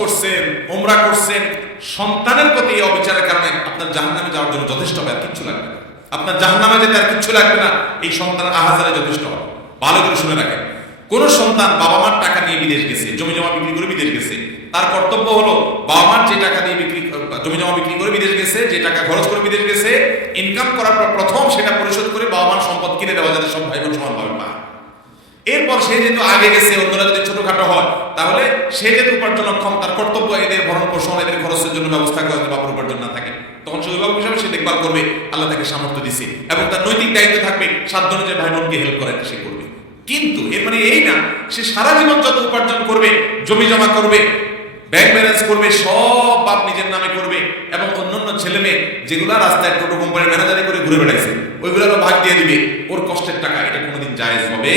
করছেন, উমরা করছেন, সন্তানের প্রতি এই অবিচারের কারণে আপনার জাহান্নামে যাওয়ার জন্য যথেষ্ট হবে, আর কিচ্ছু লাগবে না। আপনার জাহান্নামে যেতে আর কিচ্ছু লাগবে না, এই সন্তান আহাজারে যথেষ্ট হবে। ভালো করে শুনে রাখেন, কোন সন্তান বাবা মার টাকা নিয়ে বিদেশ গেছে, জমি জমা বিক্রি করে বিদেশ গেছে, তার কর্তব্য হলো বাবা মার যে টাকা দিয়ে জমি জমা বিক্রি করে বিদেশ গেছে, যে টাকা খরচ করে বিদেশ গেছে, ইনকাম করার পর প্রথম সেটা পরিশোধ করে বাবা মার সম্পদ কিনে দেওয়া, যাতে সব ভাই বোন সমানভাবে পায়। এরপর সে যেহেতু আগে গেছে, অন্যরা যদি ছোটখাটো হয়, তাহলে সে যেহেতু উপার্জনক্ষম, তার কর্তব্য এদের ভরণ পোষণ, এদের খরচের জন্য ব্যবস্থা করে, বাবার উপার্জন না থাকে, তখন সে অভিভাবক হিসাবে সে দেখভাল করবে, আল্লাহ তাকে সামর্থ্য দিছে, এবং তার নৈতিক দায়িত্ব থাকবে সাধ্য অনুযায়ী ভাই বোনকে হেল্প করাতে সে করবে। কিন্তু এর মানে এই না সে সারা জীবন যত উপার্জন করবে, জমি জমা করবে, ব্যাংক ব্যালেন্স করবে, সব বাপ নিজের নামে করবে, এবং অন্যান্য ছেলে মেয়ে যেগুলা রাস্তায় টোটো কোম্পানির ম্যানেজারি করে ঘুরে বেড়াইছে, ওইগুলো ভাগ দিয়ে দিবে ওর কষ্টের টাকা। এটা কোনোদিন জায়েজ হবে